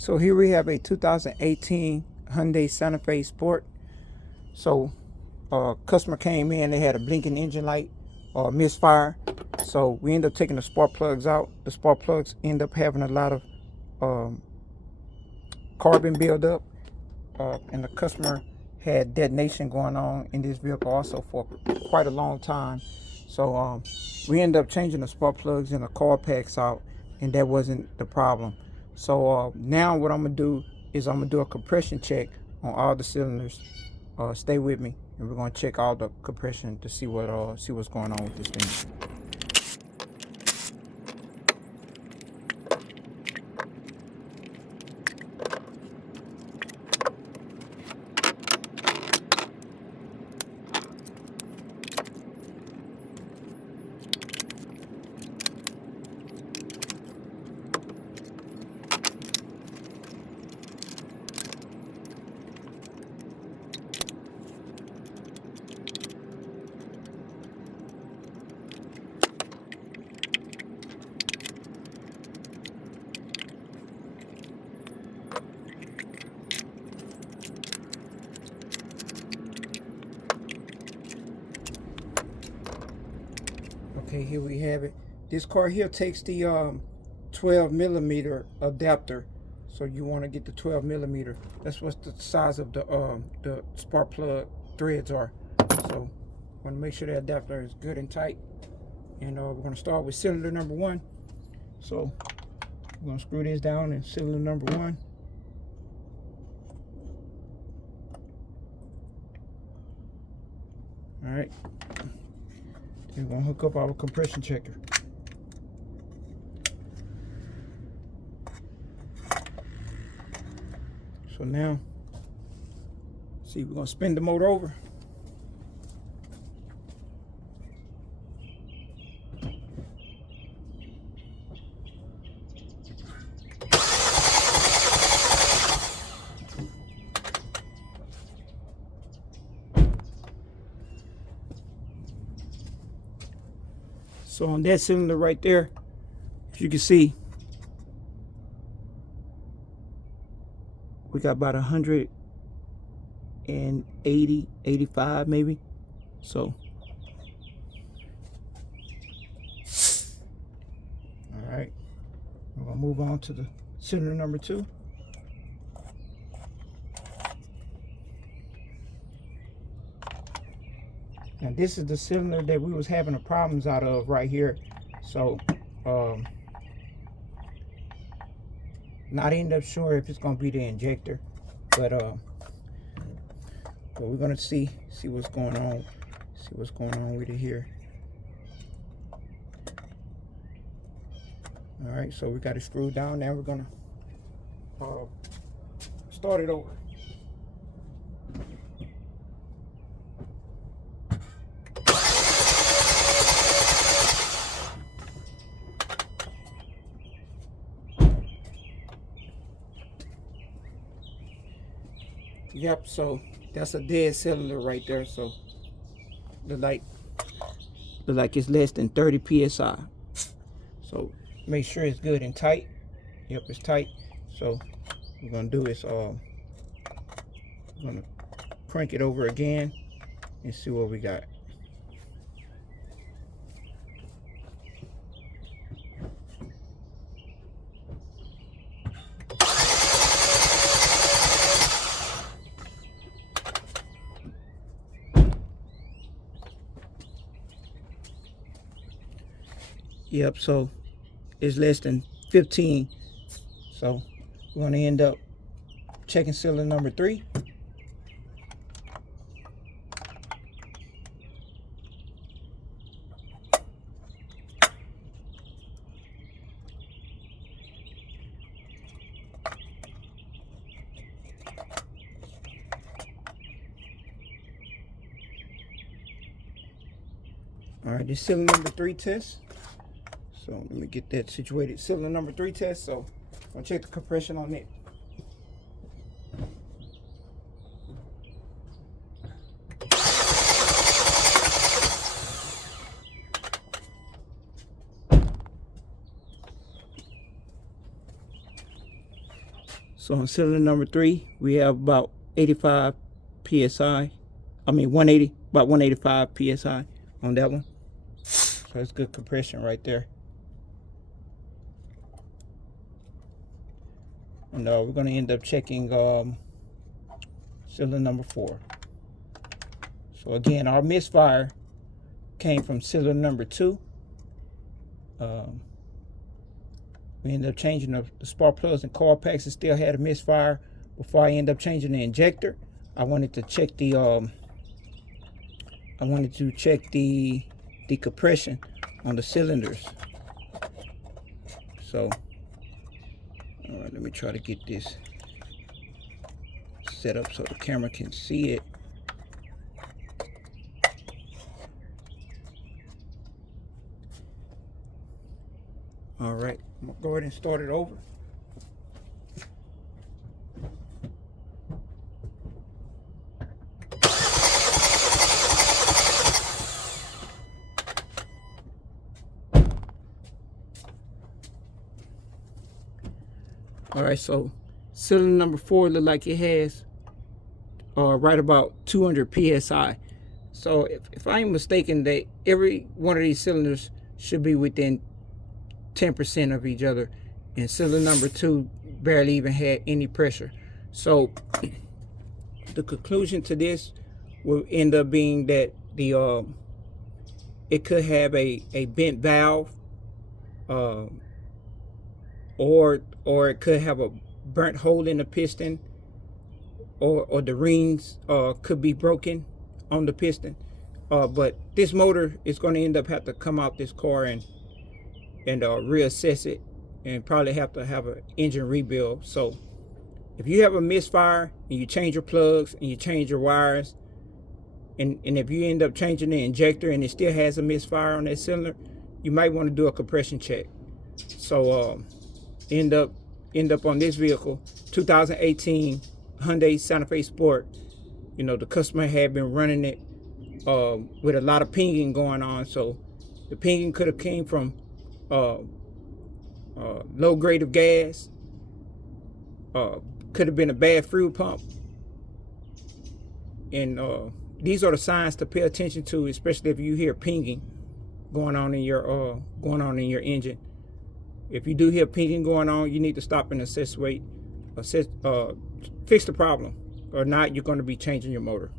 So here we have a 2018 Hyundai Santa Fe Sport. So customer came in, they had a blinking engine light or misfire. So we end up taking the spark plugs out. The spark plugs end up having a lot of carbon buildup, and the customer had detonation going on in this vehicle also for quite a long time. So we ended up changing the spark plugs and the car packs out, and that wasn't the problem. So now what I'm gonna do is I'm gonna do a compression check on all the cylinders. Stay with me, and we're gonna check all the compression to see what's going on with this thing. Okay, here we have it. This car here takes the 12 millimeter adapter. So you want to get the 12 millimeter. That's what the size of the spark plug threads are. So want to make sure the adapter is good and tight. And we're going to start with cylinder number 1. So we're going to screw this down in cylinder number 1. All right. We're going to hook up our compression checker. So now, see, we're going to spin the motor over. So on that cylinder right there, as you can see, we got about 180, 85 maybe. So, all right, we're gonna move on to the cylinder number 2. Now this is the cylinder that we was having the problems out of right here. So not end up sure if it's gonna be the injector, but we're gonna see what's going on. See what's going on with it here. All right, so we got it screwed down. Now we're gonna start it over. Yep, so that's a dead cylinder right there. So look like it's less than 30 psi. So make sure it's good and tight. Yep, it's tight. So what we're gonna do is we're gonna crank it over again and see what we got. Yep, so it's less than 15. So we're going to end up checking cylinder number 3. All right, this cylinder number 3 test. So let me get that situated. Cylinder number 3 test. So I'll check the compression on it. So on cylinder number 3, we have about 85 psi. I mean 180, about 185 psi on that one. So it's good compression right there. And we're going to end up checking cylinder number 4. So again, our misfire came from cylinder number 2. We ended up changing the spark plugs and coil packs. It still had a misfire before I ended up changing the injector. I wanted to check the compression on the cylinders. So, all right, let me try to get this set up so the camera can see it. All right, I'm gonna go ahead and start it over. All right, so cylinder number 4 look like it has right about 200 psi. So if I ain't mistaken, that every one of these cylinders should be within 10% of each other, and cylinder number 2 barely even had any pressure. So the conclusion to this will end up being that the it could have a bent valve, or it could have a burnt hole in the piston, or the rings could be broken on the piston. But this motor is going to end up have to come out this car and reassess it, and probably have to have an engine rebuild. So if you have a misfire and you change your plugs and you change your wires, and if you end up changing the injector and it still has a misfire on that cylinder, you might want to do a compression check. So end up on this vehicle, 2018 Hyundai Santa Fe Sport. You know, the customer had been running it with a lot of pinging going on. So the pinging could have came from low grade of gas, could have been a bad fuel pump, and these are the signs to pay attention to, especially if you hear pinging going on in your engine. If you do hear pinging going on, you need to stop and fix the problem, or not, you're going to be changing your motor.